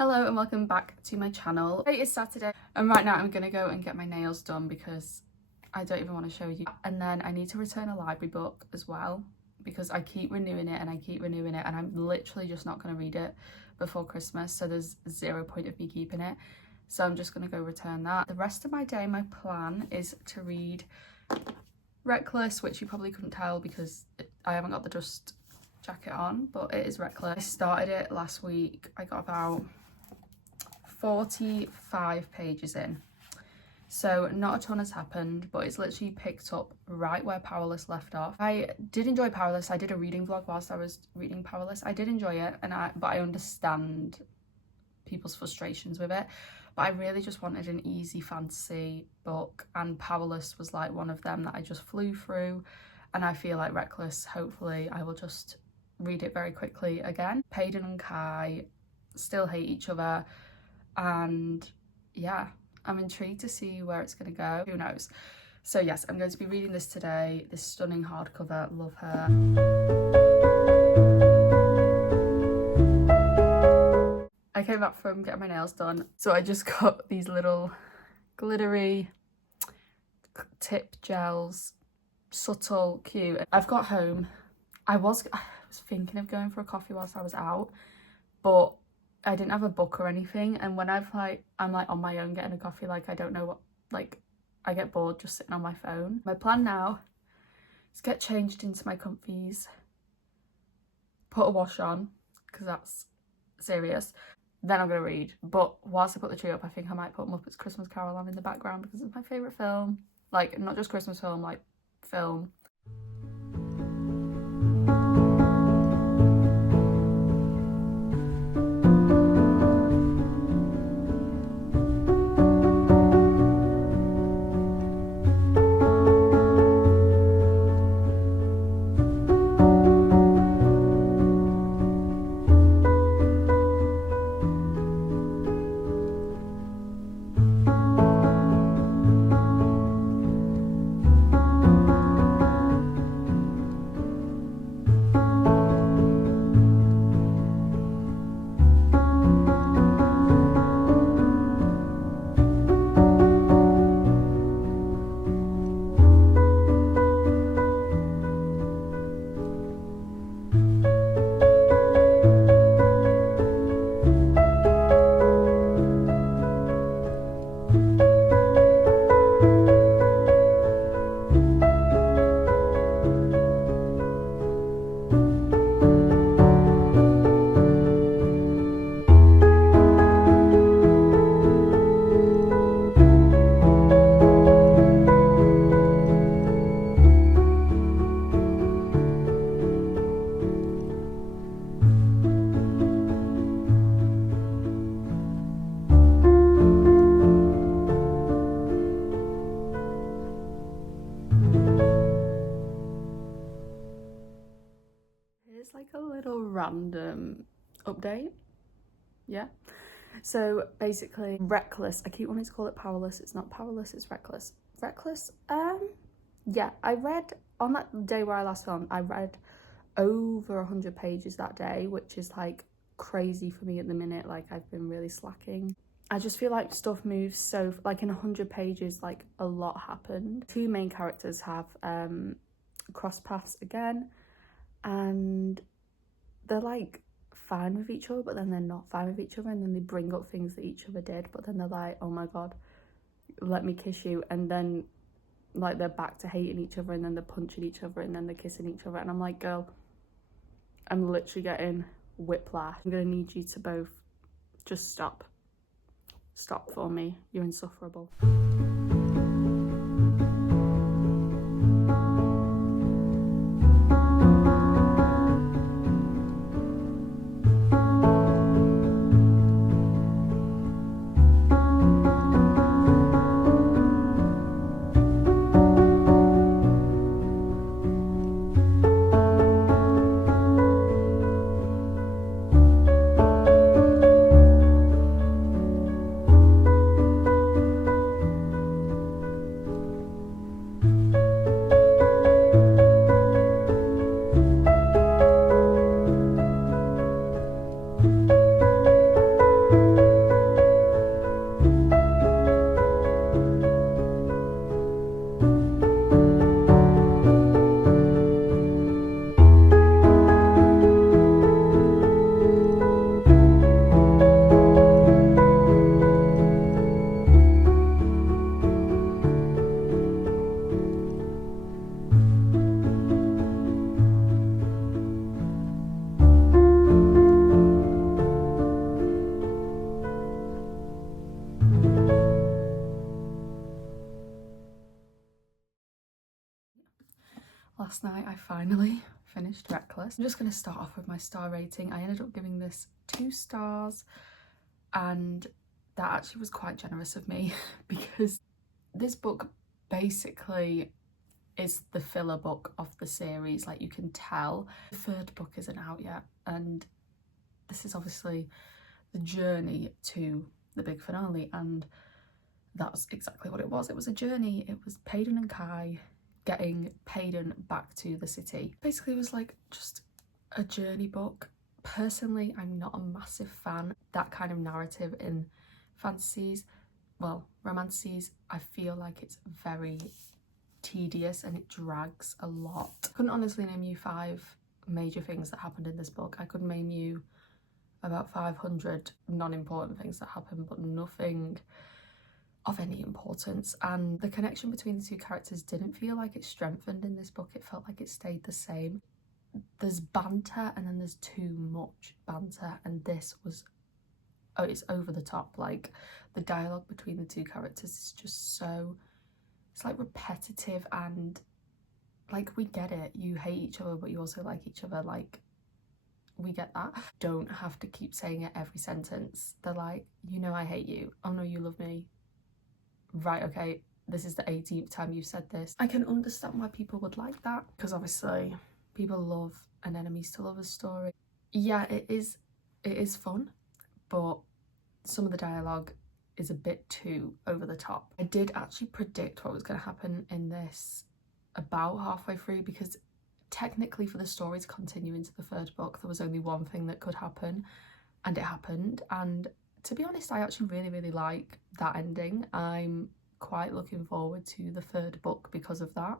Hello and welcome back to my channel. Today is Saturday and right now I'm gonna go and get my nails done because I don't even want to show you. And then I need to return a library book as well because I keep renewing it and I'm literally just not going to read it before Christmas, so there's zero point of me keeping it. So I'm just going to go return that. The rest of my day, my plan is to read Reckless, which you probably couldn't tell because I haven't got the dust jacket on, but it is Reckless. I started it last week. I got about 45 pages in, so not a ton has happened, but it's literally picked up right where Powerless left off. I did enjoy Powerless. I did a reading vlog whilst I was reading Powerless. I did enjoy it, but I understand people's frustrations with it, but I really just wanted an easy fantasy book, and Powerless was like one of them that I just flew through, and I feel like Reckless, hopefully I will just read it very quickly again. Payden and Kai still hate each other, and yeah, I'm intrigued to see where it's going to go. Who knows? So yes, I'm going to be reading this today. This stunning hardcover, love her. I came back from getting my nails done, so I just got these little glittery tip gels, subtle, cute. I've got home. I was thinking of going for a coffee whilst I was out, but I didn't have a book or anything, and when I'm on my own getting a coffee, like I don't know what, like I get bored just sitting on my phone. My plan now is get changed into my comfies, put a wash on because that's serious, then I'm gonna read. But whilst I put the tree up, I think I might put Muppets Christmas Carol on in the background because it's my favourite film. Like, not just Christmas film, like film. Like a little random update. Yeah, so basically Reckless, I keep wanting to call it Powerless. It's not Powerless, it's Reckless. Yeah, I read on that day where I last filmed, I read over 100 pages that day, which is like crazy for me at the minute. Like, I've been really slacking. I just feel like stuff moves so, like in 100 pages, like a lot happened. Two main characters have cross paths again, and they're like fine with each other, but then they're not fine with each other, and then they bring up things that each other did, but then they're like, oh my god, let me kiss you, and then like they're back to hating each other, and then they're punching each other, and then they're kissing each other, and I'm like, girl, I'm literally getting whiplash. I'm gonna need you to both just stop for me. You're insufferable. last night I finally finished Reckless. I'm just going to start off with my star rating. I ended up giving this 2 stars, and that actually was quite generous of me because this book basically is the filler book of the series. Like, you can tell the 3rd book isn't out yet, and this is obviously the journey to the big finale, and that's exactly what it was. It was a journey. It was Paden and Kai getting Paden back to the city. Basically, it was like just a journey book. Personally, I'm not a massive fan of that kind of narrative in fantasies. Well, romantasies, I feel like it's very tedious and it drags a lot. I couldn't honestly name you 5 major things that happened in this book. I could name you about 500 non-important things that happened, but nothing of any importance. And the connection between the 2 characters didn't feel like it strengthened in this book. It felt like it stayed the same. There's banter and then there's too much banter, and this was, oh, it's over the top. Like, the dialogue between the 2 characters is just so, it's like repetitive, and like, we get it, you hate each other but you also like each other, like, we get that. Don't have to keep saying it every sentence. They're like, you know I hate you, oh no you love me, right, okay, this is the 18th time you've said this. I can understand why people would like that, because obviously people love an enemies to lovers story. Yeah, it is fun, but some of the dialogue is a bit too over the top. I did actually predict what was going to happen in this about halfway through, because technically for the story to continue into the 3rd book there was only one thing that could happen, and it happened. And to be honest, I actually really like that ending. I'm quite looking forward to the 3rd book because of that.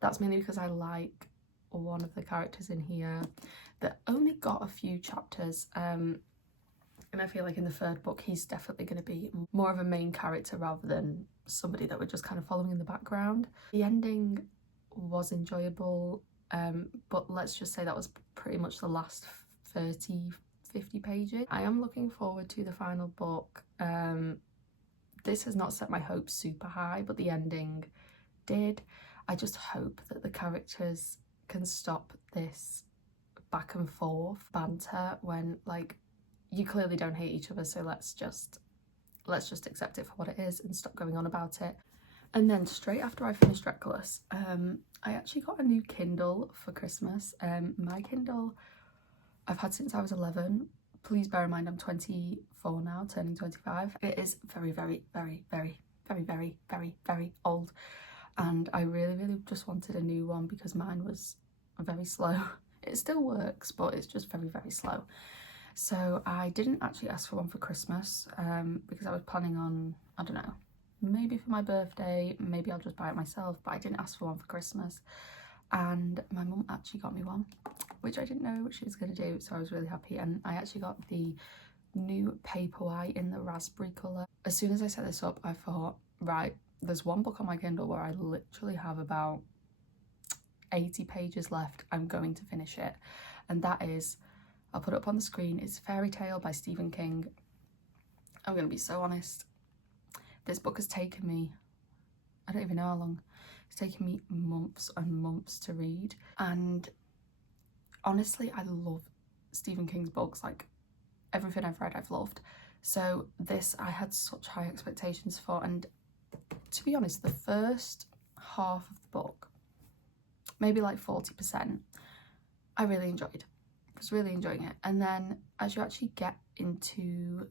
That's mainly because I like one of the characters in here that only got a few chapters, and I feel like in the 3rd book he's definitely going to be more of a main character rather than somebody that we're just kind of following in the background. The ending was enjoyable, but let's just say that was pretty much the last 30-50 pages. I am looking forward to the final book. This has not set my hopes super high, but the ending did. I just hope that the characters can stop this back and forth banter when, like, you clearly don't hate each other, so let's just accept it for what it is and stop going on about it. And then straight after I finished Reckless, I actually got a new Kindle for Christmas. My Kindle I've had since I was 11. Please bear in mind I'm 24 now, turning 25. It is very old, and I really just wanted a new one because mine was very slow. It still works, but it's just very slow. So I didn't actually ask for one for Christmas, because I was planning on, I don't know, maybe for my birthday, maybe I'll just buy it myself, but I didn't ask for one for Christmas. And my mum actually got me one, which I didn't know what she was going to do, so I was really happy. And I actually got the new Paperwhite in the raspberry colour. As soon as I set this up, I thought, right, there's one book on my Kindle where I literally have about 80 pages left. I'm going to finish it, and that is, I'll put it up on the screen, it's Fairy Tale by Stephen King. I'm going to be so honest, this book has taken me, I don't even know how long, it's taken me months and months to read. And honestly, I love Stephen King's books, like everything I've read I've loved. So this I had such high expectations for, and to be honest, the first half of the book, maybe like 40%, I really enjoyed. I was really enjoying it. And then as you actually get into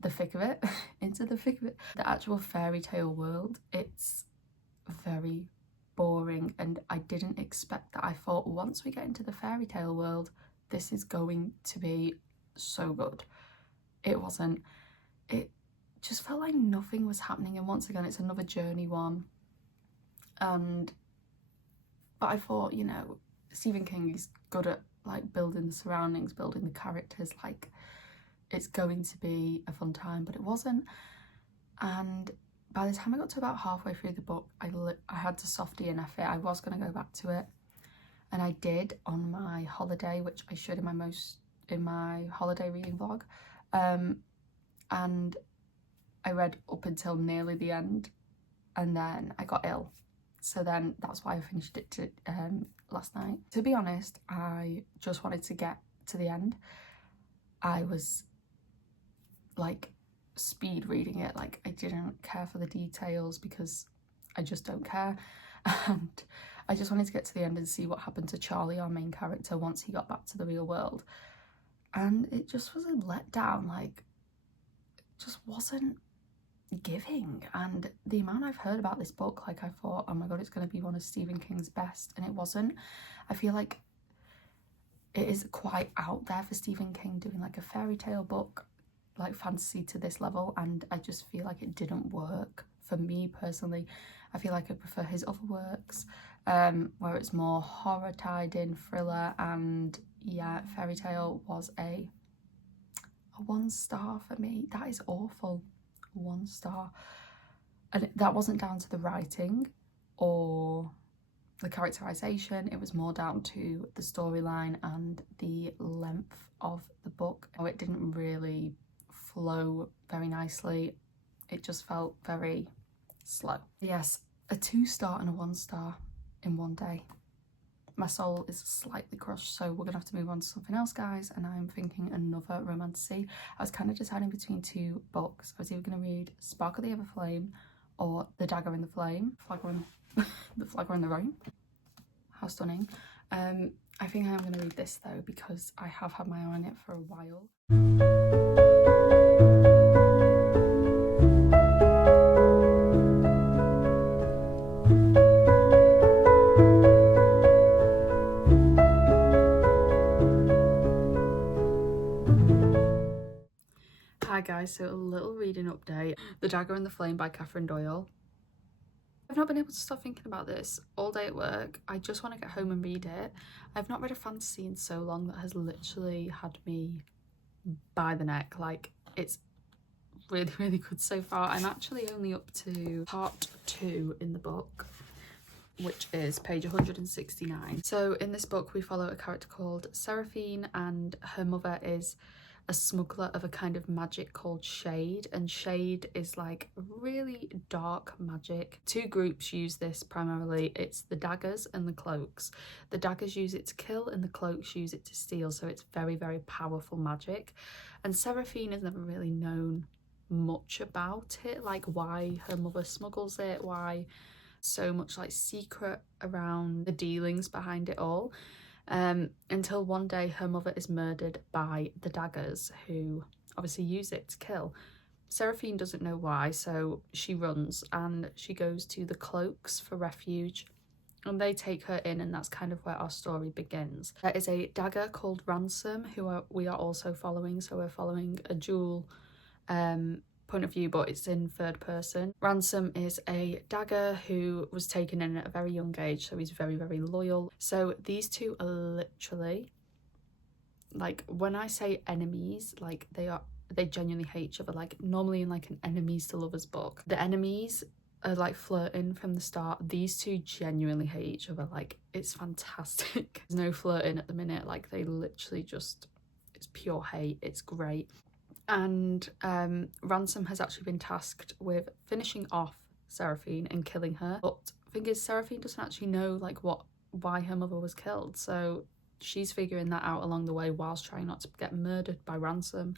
the thick of it, the actual fairy tale world, it's very boring, and I didn't expect that. I thought once we get into the fairy tale world, this is going to be so good. It wasn't. It just felt like nothing was happening, and once again it's another journey one. But I thought, you know, Stephen King is good at like building the surroundings, building the characters, like it's going to be a fun time, but it wasn't. And by the time I got to about halfway through the book, I had to soft DNF it. I was going to go back to it, and I did on my holiday, which I showed in my holiday reading vlog, and I read up until nearly the end, and then I got ill, So then that's why I finished it last night. To be honest, I just wanted to get to the end. I was like speed reading it, like I didn't care for the details because I just don't care, and I just wanted to get to the end and see what happened to Charlie, our main character, once he got back to the real world. And it just was a letdown, like it just wasn't giving. And the amount I've heard about this book, like I thought, oh my god, it's going to be one of Stephen King's best, and it wasn't. I feel like it is quite out there for Stephen King doing like a fairy tale book, like fantasy to this level, and I just feel like it didn't work for me personally. I feel like I prefer his other works where it's more horror tied in, thriller, and yeah, fairy tale was a 1 star for me. That is awful. 1 star. And that wasn't down to the writing or the characterization, it was more down to the storyline and the length of the book. It didn't really flow very nicely. It just felt very slow. Yes, a 2 star and a 1 star in one day. My soul is slightly crushed, so we're gonna have to move on to something else, guys, and I'm thinking another romantasy. I was kind of deciding between 2 books. I was either gonna read Spark of the Everflame or The Dagger in the Flame. The Flagger in the Rain. How stunning. I think I am going to read this though because I have had my eye on it for a while. Hi guys, so a little reading update. The Dagger in the Flame by Catherine Doyle. I've not been able to stop thinking about this all day at work. I just want to get home and read it. I've not read a fantasy in so long that has literally had me by the neck. Like, it's really, really good so far. I'm actually only up to part 2 in the book, which is page 169. So in this book we follow a character called Seraphine, and her mother is a smuggler of a kind of magic called Shade, and Shade is like really dark magic. 2 groups use this primarily. It's the daggers and the cloaks. The daggers use it to kill and the cloaks use it to steal, so it's very, very powerful magic. And Seraphine has never really known much about it, like why her mother smuggles it, why so much like secret around the dealings behind it all. Until one day her mother is murdered by the daggers, who obviously use it to kill. Seraphine doesn't know why, so she runs and she goes to the cloaks for refuge, and they take her in, and that's kind of where our story begins. There is a dagger called Ransom who we are also following, so we're following a dual point of view, but it's in 3rd person. Ransom is a dagger who was taken in at a very young age, so he's very, very loyal. So these 2 are literally, like, when I say enemies, like they genuinely hate each other. Like normally in like an enemies to lovers book, the enemies are like flirting from the start. These 2 genuinely hate each other. Like, it's fantastic. There's no flirting at the minute. Like, they literally just, it's pure hate. It's great. And Ransom has actually been tasked with finishing off Seraphine and killing her. But the thing is, Seraphine doesn't actually know like why her mother was killed, so she's figuring that out along the way whilst trying not to get murdered by Ransom,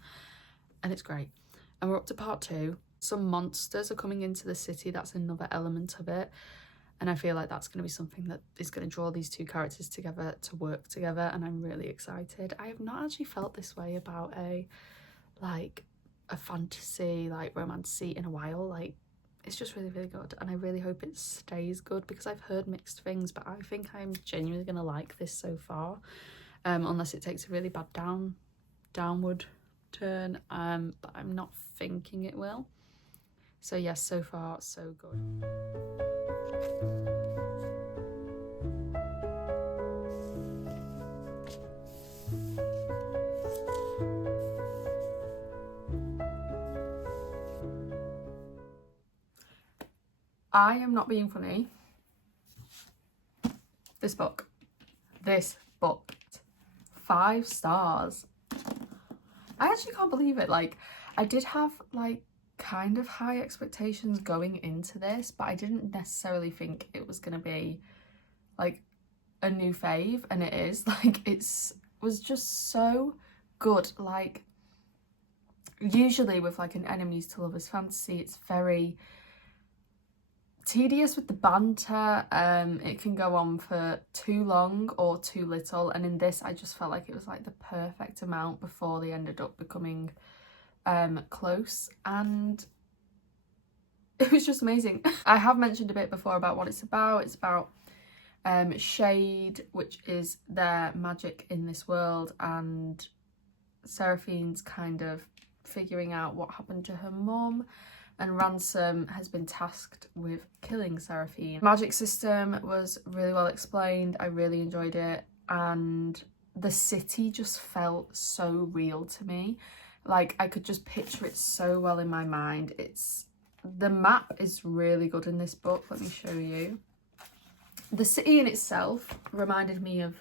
and it's great. And we're up to part 2. Some monsters are coming into the city. That's another element of it, and I feel like that's going to be something that is going to draw these 2 characters together to work together, and I'm really excited. I have not actually felt this way about a fantasy, like romantasy in a while. Like, it's just really, really good, and I really hope it stays good because I've heard mixed things, but I think I'm genuinely gonna like this so far, unless it takes a really bad downward turn, but I'm not thinking it will. So yes, so far so good. I am not being funny. This book, 5 stars. I actually can't believe it. Like, I did have like kind of high expectations going into this, but I didn't necessarily think it was going to be like a new fave, and it is. Like, was just so good. Like, usually with like an enemies to lovers fantasy, it's very tedious with the banter. It can go on for too long or too little, and in this I just felt like it was like the perfect amount before they ended up becoming close, and it was just amazing. I have mentioned a bit before about what it's about. It's about Shade, which is their magic in this world, and Seraphine's kind of figuring out what happened to her mum, and Ransom has been tasked with killing Seraphine. Magic system was really well explained. I really enjoyed it, and the city just felt so real to me. Like, I could just picture it so well in my mind. The map is really good in this book. Let me show you. The city in itself reminded me of,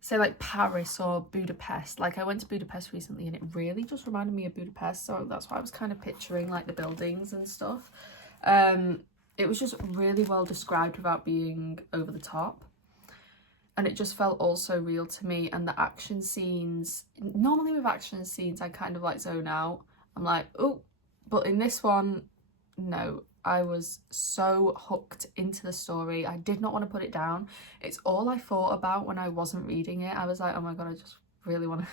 say, like Paris or Budapest. Like, I went to Budapest recently and it really just reminded me of Budapest, so that's why I was kind of picturing like the buildings and stuff. It was just really well described without being over the top, and it just felt also real to me. And the action scenes, normally with action scenes I kind of like zone out. I'm like, oh, but in this one, no, I was so hooked into the story. I did not want to put it down. It's all I thought about when I wasn't reading it. I was like, oh my god, I just really want to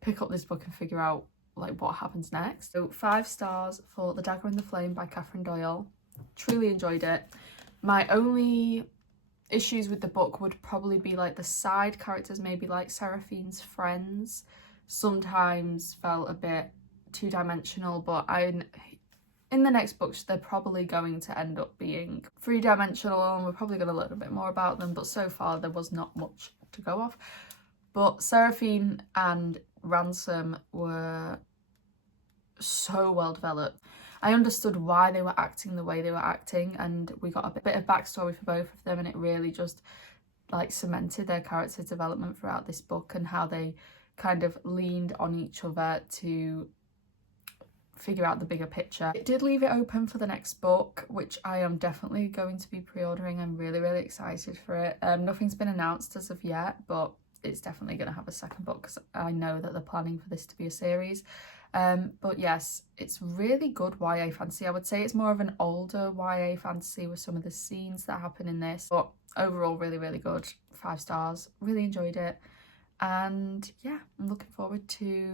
pick up this book and figure out like what happens next. So 5 stars for The Dagger and the Flame by Catherine Doyle. Truly enjoyed it. My only issues with the book would probably be like the side characters, maybe like Seraphine's friends, sometimes felt a bit two-dimensional, but in the next books they're probably going to end up being 3-dimensional, and we're probably going to learn a bit more about them, but so far there was not much to go off. But Seraphine and Ransom were so well developed. I understood why they were acting the way they were acting, and we got a bit of backstory for both of them, and it really just like cemented their character development throughout this book, and how they kind of leaned on each other to figure out the bigger picture. It did leave it open for the next book, which I am definitely going to be pre-ordering. I'm really, really excited for it. Nothing's been announced as of yet, but it's definitely going to have a second book because I know that they're planning for this to be a series. But yes, it's really good YA fantasy. I would say it's more of an older YA fantasy with some of the scenes that happen in this, but overall really, really good. 5 stars. Really enjoyed it, and yeah, I'm looking forward to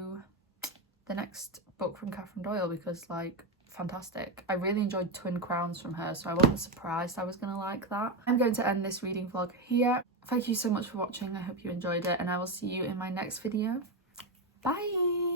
the next book from Catherine Doyle because, like, fantastic. I really enjoyed Twin Crowns from her, so I wasn't surprised I was going to like that. I'm going to end this reading vlog here. Thank you so much for watching. I hope you enjoyed it, and I will see you in my next video. Bye!